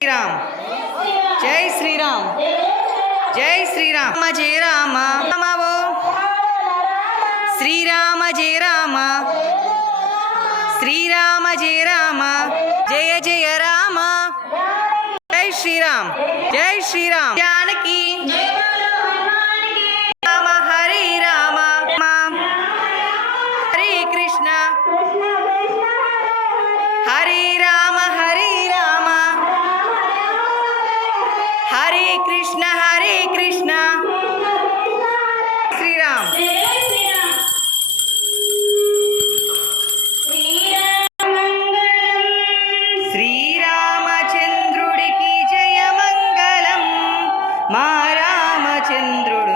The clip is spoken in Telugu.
శ్రీరామ్ జై శ్రీరామ్ జై శ్రీరామ జయ రామ. రామవో. శ్రీరామ జయ రామ. శ్రీరామ జయ రామ. జయ జయ రామ. జై శ్రీరామ్ జై శ్రీరామ్. జానకి. రామ హరి రామ హరే కృష్ణ. కృష్ణ హరే కృష్ణ. శ్రీరామ్. శ్రీరామచంద్రుడికి జయమంగళం మా రామచంద్రుడు.